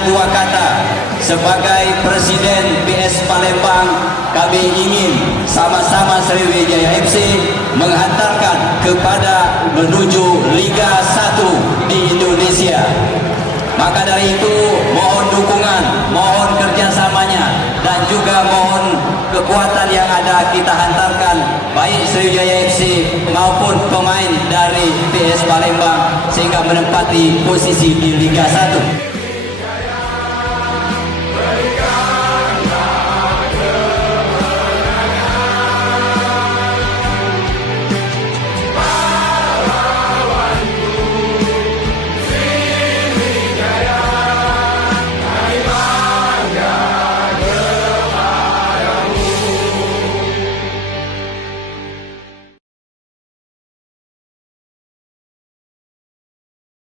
hanya dua kata. Sebagai Presiden PS Palembang, kami ingin sama-sama Sriwijaya FC menghantarkan kepada menuju Liga 1 di Indonesia. Maka dari itu mohon dukungan, mohon kerjasamanya, dan juga mohon kekuatan yang ada kita hantarkan baik Sriwijaya FC maupun pemain dari PS Palembang sehingga menempati posisi di Liga 1.